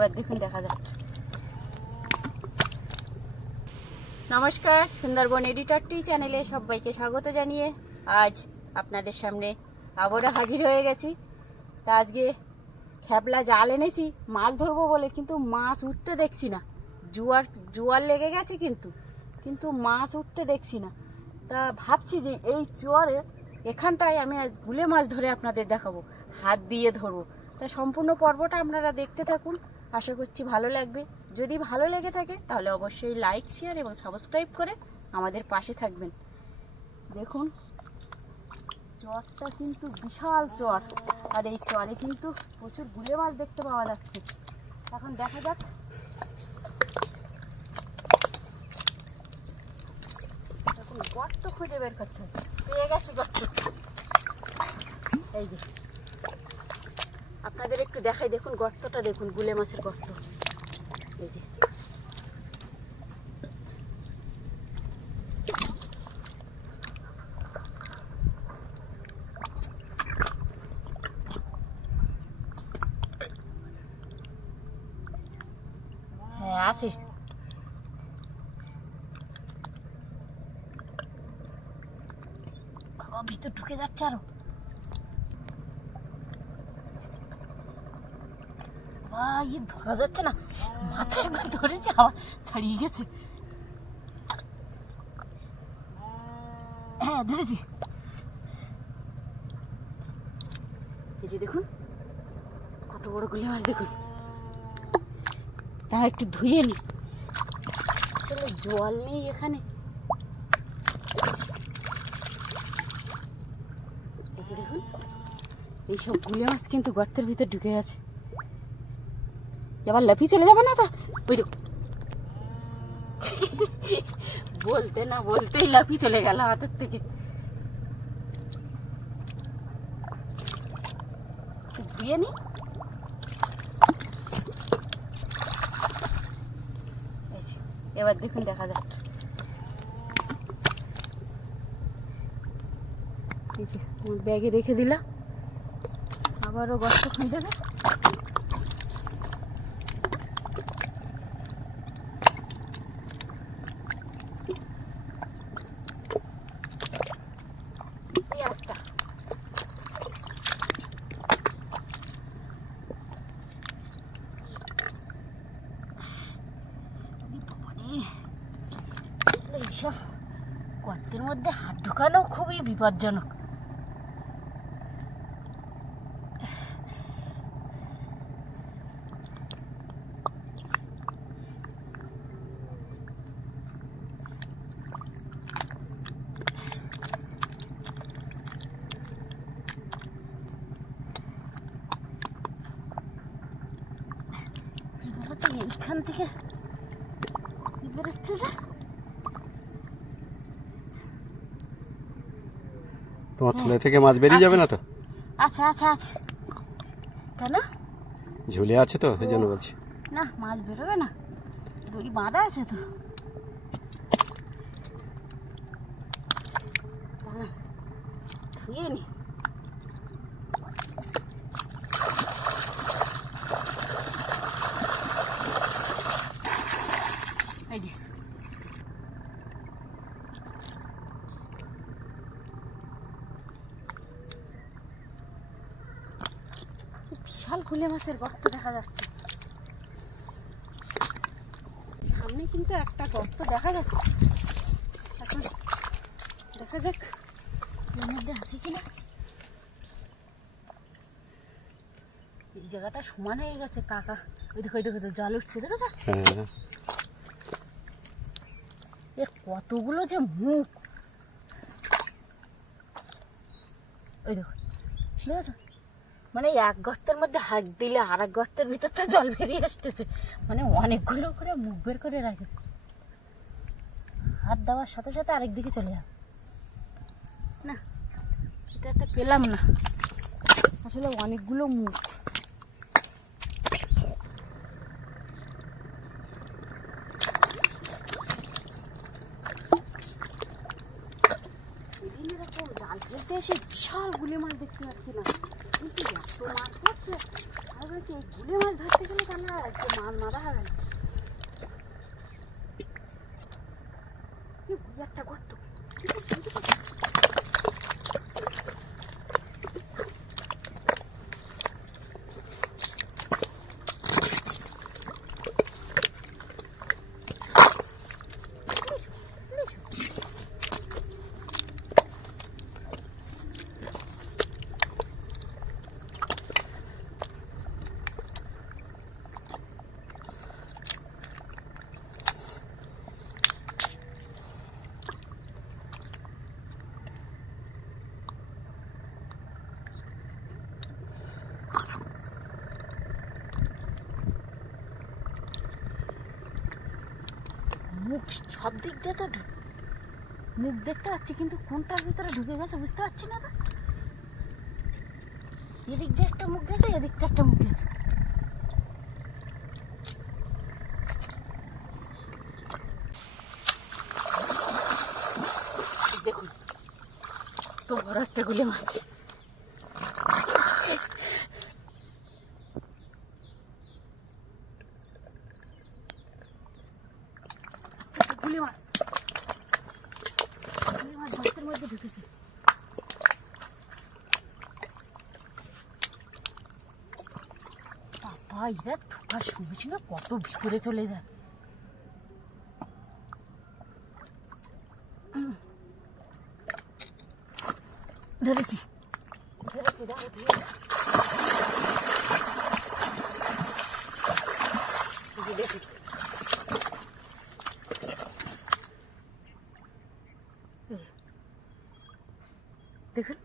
এবার দেখুন, দেখা যাচ্ছে। নমস্কার, সুন্দরবন এডিটর টি চ্যানেলে সবাইকে স্বাগত জানিয়ে আজ আপনাদের সামনে আবারও হাজির হয়ে গেছি। তা আজকে খেপলা জাল এনেছি, মাছ ধরবো বলে, কিন্তু মাছ উঠতে দেখছি না। জোয়ার জোয়ার লেগে গেছে কিন্তু কিন্তু মাছ উঠতে দেখছি না। তা ভাবছি যে এই চরে এখানটায় আমি আজ গুলে মাছ ধরে আপনাদের দেখাবো, হাত দিয়ে ধরবো। তা সম্পূর্ণ পর্বটা আপনারা দেখতে থাকুন। আশা করছি ভালো লাগবে। যদি ভালো লেগে থাকে, তাহলে অবশ্যই লাইক শেয়ার এবং সাবস্ক্রাইব করে আমাদের পাশে থাকবেন। দেখুন, চরটা কিন্তু বিশাল চর। আর এই চরে কিন্তু প্রচুর গুলে মাছ দেখতে পাওয়া যাচ্ছে। এখন দেখা যাক। গর্ত খুঁজে বের করতে হচ্ছে পেয়ে গেছে গর্ত। এই যে। আপনাদের একটু দেখাই দেখুন, গর্তটা দেখুন, গুলে মাছের গর্ত। এই যে। হ্যাঁ ভিতর ঢুকে যাচ্ছে আরও। বাবা, ইয়ে ধরা যাচ্ছে না। মাথায় একবার ধরেছে আবার ছাড়িয়ে গেছে। হ্যাঁ ধরেছি। এই যে দেখুন কত বড় গুলি মাছ দেখুন। তা একটু ধুয়ে নি। আসলে জল নেই এখানে। দেখুন এইসব গুলে মাছ কিন্তু গর্তের ভিতর ঢুকে গেছে এবার লাফি চলে যাবে না তো? দেখো বলতে না বলতেই লাফি চলে গেল হাতের থেকে। ধুয়ে নি। এবার দেখুন দেখা যাচ্ছে। ব্যাগে রেখে দিলাম। আবারও গর্ত খুঁজে দেবে এই একটা এইসব গর্তের মধ্যে হাত ঢোকানো খুবই বিপজ্জনক। এইখান থেকে কি বেরোচ্ছে যে তোমার থলে থেকে মাছ বেরিয়ে যাবে না তো? আচ্ছা আচ্ছা আচ্ছা। কেন? ঝুলে আছে তো এই জন্য বলছি। না মাছ বেরোবে না। দড়ি বাঁধা আছে তো। ধুয়ে নি এই যে গুলে মাছের গর্ত দেখা যাচ্ছে। সামনে কিন্তু একটা গর্ত দেখা যাচ্ছে। এখন দেখা যাক এর মধ্যে আছে কিনা এই জায়গাটা সমান হয়ে গেছে কাকা। ওই দেখো ওই দেখো জল উঠছে দেখেছ? হ্যাঁ। এর কতগুলো যে মুখ। ওই দেখো ঠিক আছে মানে এক গর্তের মধ্যে হাত দিলে আর এক গর্তের ভিতর তো জল বেরিয়ে আসতেছে। মানে অনেকগুলো করে মুখ বের করে রাখে। হাত দেওয়ার সাথে সাথে আরেক দিকে চলে যাবে না, সেটা তো পেলাম না। আসলে অনেকগুলো মুখ। এরকম জাল ফেলতে এসে বিশাল গুলি মাছ দেখতে পাচ্ছি না। কিন্তু এত মাছ ধরছে আমি বলছি এই গুলে মাছ ধরতে গেলে কেন আজকে মাছ মারা এই একটা গর্ত মুখ সব দিক দিয়ে তো মুখ দেখতে পাচ্ছি, কিন্তু কোনটার ভিতরে ঢুকে গেছে বুঝতে পারছি না তো। এদিক দিয়ে একটা মুখ গেছে, এদিক দিয়ে একটা মুখ গেছে। দেখুন তো বড় একটা গুলে মাছ গুলে মাছ গুলে মাছ গর্তের মধ্যে ঢুকেছে বাবা এরা ঢোকার সঙ্গে সঙ্গে কত ভিতরে চলে যায় ধরেছি। দেখুন,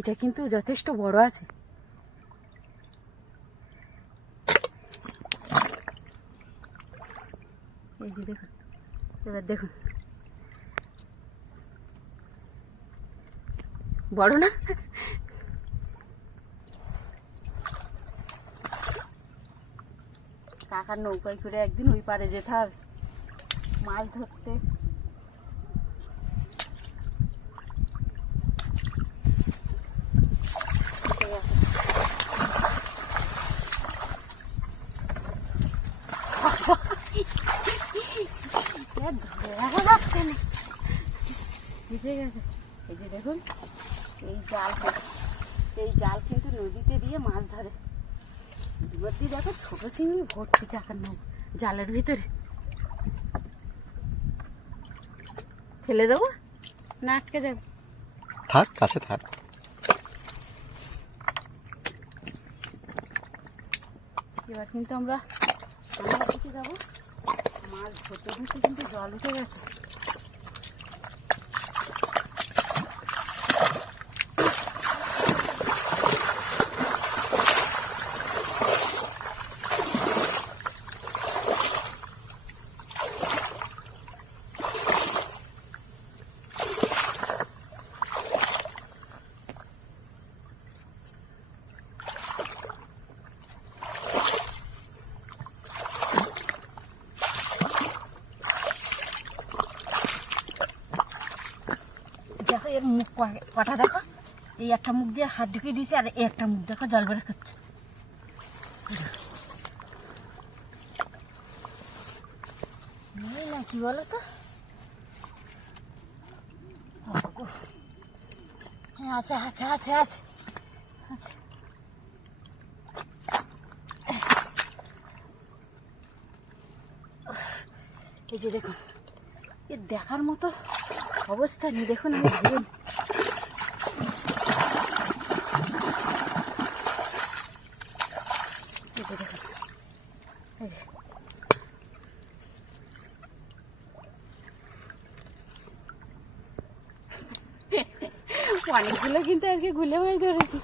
এটা কিন্তু যথেষ্ট বড় আছে এই যে দেখুন, এবার দেখুন। বড় না? কাকার নৌকায় করে একদিন ওই পারে যেতে হবে। মাছ ধরতে ঠিক আছে। এ ধরে রাখা যাচ্ছে না বুঝে গেছে। এই যে দেখুন এই জাল এই জাল কিন্তু নদীতে দিয়ে মাছ ধরে। দুবার দিয়ে দেখো ছোট চিংড়ি ভর্তি টাকার নৌ জালের ভিতরে। ফেলে দেবো? না আটকে যাবে। থাক কাছে থাক। এবার কিন্তু আমরা যাব। মাছ ধরতে ধরতে কিন্তু জল উঠে গেছে দেখো এর মুখ কটা দেখো? এই একটা মুখ দিয়ে হাত ঢুকিয়ে দিয়েছে আর এই একটা মুখ দেখো জল বের করছে কি বলো তো হ্যাঁ আছে আছে আছে আছে। আছে। এই যে দেখুন এ দেখার মতো অবস্থা নেই দেখুন আমি অনেকগুলো কিন্তু আজকে গুলে মাছ ধরেছি।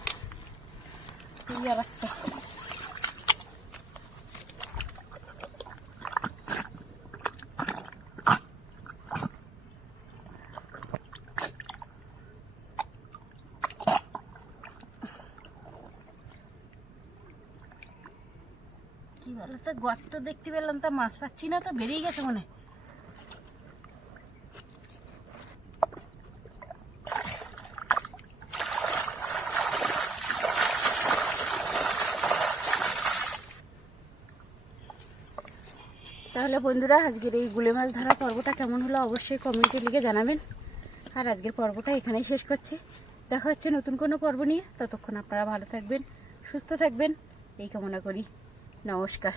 এই তাহলে তো গর্ত দেখতে পেলাম, তা মাছ পাচ্ছি না, তো বেরিয়ে গেছে মনে তাহলে বন্ধুরা, আজকের এই গুলে মাছ ধরা পর্বটা কেমন হলো অবশ্যই কমেন্টে লিখে জানাবেন। আর আজকের পর্বটা এখানেই শেষ করছি। দেখা হচ্ছে নতুন কোনো পর্ব নিয়ে। ততক্ষণ আপনারা ভালো থাকবেন, সুস্থ থাকবেন। এই কামনা করি। নমস্কার।